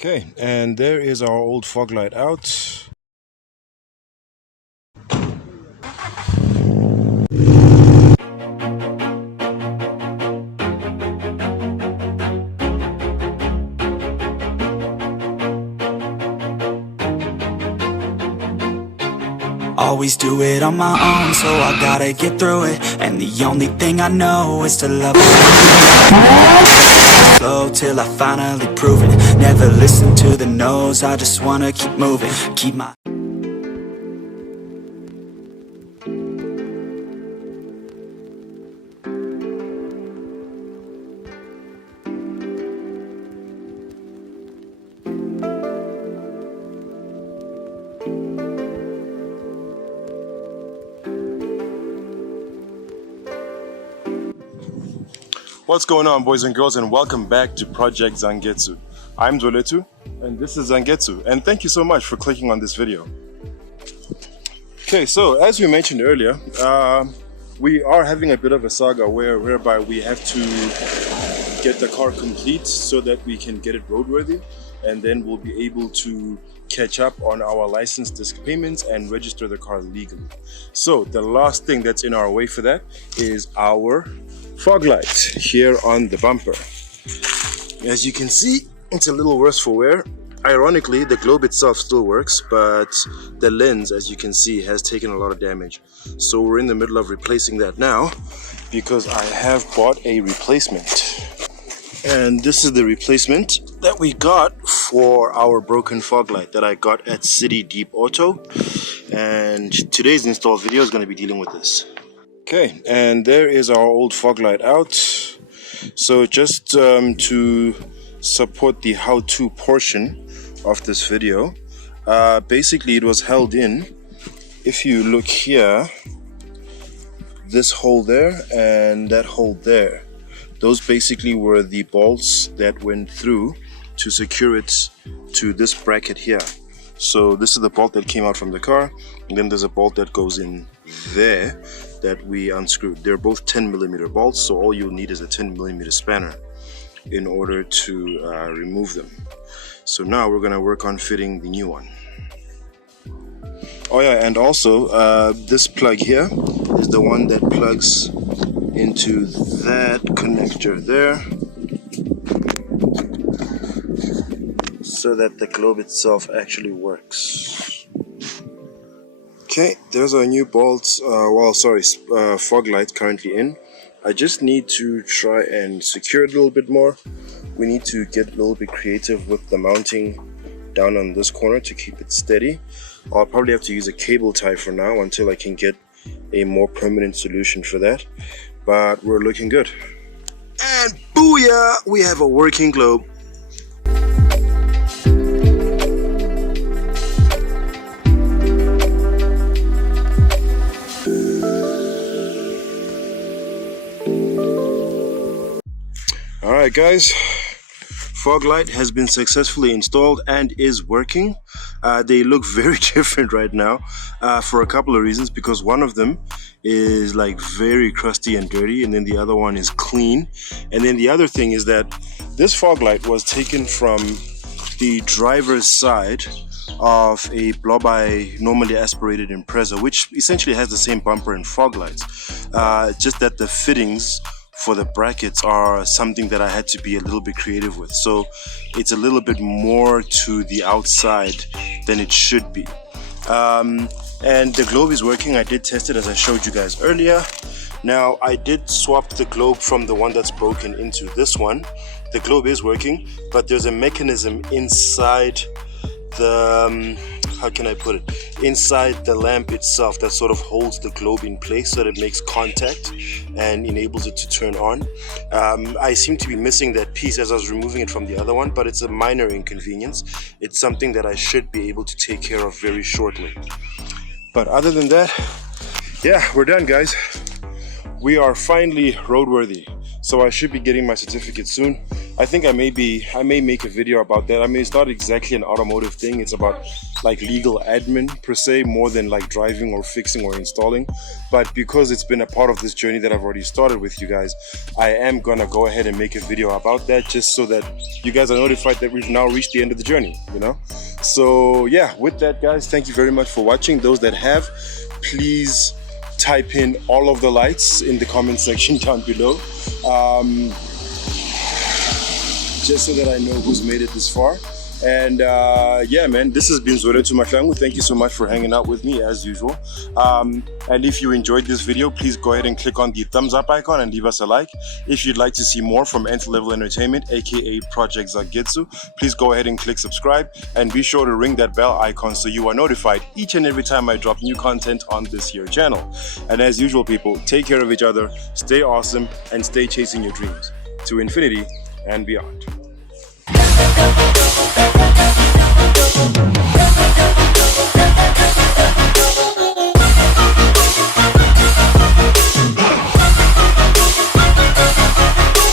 Okay, and there is our old fog light out. Always do it on my own, so I gotta get through it. And the only thing I know is to love it. Slow till I finally prove it. Never listen to the no's, I just wanna keep moving. Keep my What's going on, boys and girls, and welcome back to Project Zangetsu. I'm Zoletu, and this is Zangetsu, and thank you so much for clicking on this video. Okay, so as we mentioned earlier, we are having a bit of a saga whereby we have to get the car complete so that we can get it roadworthy, and then we'll be able to catch up on our license disc payments and register the car legally. So the last thing that's in our way for that is our fog lights here on the bumper. As you can see, it's a little worse for wear. Ironically, the globe itself still works, but the lens, as you can see, has taken a lot of damage. So we're in the middle of replacing that now because I have bought a replacement. And this is the replacement that we got for our broken fog light that I got at City Deep Auto. And today's install video is going to be dealing with this. Okay, and there is our old fog light out. So just to support the how-to portion of this video, basically it was held in. If you look here, this hole there and that hole there, those basically were the bolts that went through to secure it to this bracket here. So this is the bolt that came out from the car, and then there's a bolt that goes in there that we unscrewed. They're both 10mm bolts, so all you'll need is a 10mm spanner in order to remove them. So now we're gonna work on fitting the new one. Oh yeah, and also this plug here is the one that plugs into that connector there, so that the globe itself actually works. Okay, there's our new bolts, fog light currently in. I just need to try and secure it a little bit more. We need to get a little bit creative with the mounting down on this corner to keep it steady. I'll probably have to use a cable tie for now until I can get a more permanent solution for that. But we're looking good. And booyah! We have a working globe. Alright guys, fog light has been successfully installed and is working. They look very different right now for a couple of reasons, because one of them is like very crusty and dirty, and then the other one is clean. And then the other thing is that this fog light was taken from the driver's side of a blob-eye normally aspirated Impreza, which essentially has the same bumper and fog lights, just that the fittings for the brackets are something that I had to be a little bit creative with. So it's a little bit more to the outside than it should be. And the globe is working. I did test it as I showed you guys earlier. Now I did swap the globe from the one that's broken into this one. The globe is working, but there's a mechanism inside the how can I put it, inside the lamp itself that sort of holds the globe in place so that it makes contact and enables it to turn on. I seem to be missing that piece as I was removing it from the other one, but it's a minor inconvenience. It's something that I should be able to take care of very shortly. But other than that, yeah, we're done guys. we are finally roadworthy. So I should be getting my certificate soon. I think I may make a video about that. I mean, it's not exactly an automotive thing. It's about like legal admin per se, more than like driving or fixing or installing. But because it's been a part of this journey that I've already started with you guys, I am gonna go ahead and make a video about that, just so that you guys are notified that we've now reached the end of the journey, you know? So yeah, with that guys, thank you very much for watching. Those that have, please type in all of the lights in the comment section down below, just so that I know who's made it this far. And yeah, man, this has been Zoretu Mahlangu. Thank you so much for hanging out with me as usual. And if you enjoyed this video, please go ahead and click on the thumbs up icon and leave us a like. If you'd like to see more from Nth-Level Entertainment, aka Project Zangetsu, please go ahead and click subscribe and be sure to ring that bell icon so you are notified each and every time I drop new content on this here channel. And as usual, people, take care of each other, stay awesome, and stay chasing your dreams to infinity and beyond.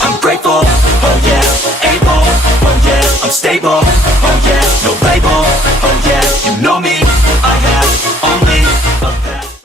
I'm grateful, oh yeah, able, oh yeah, I'm stable, oh yeah, no label, oh yeah.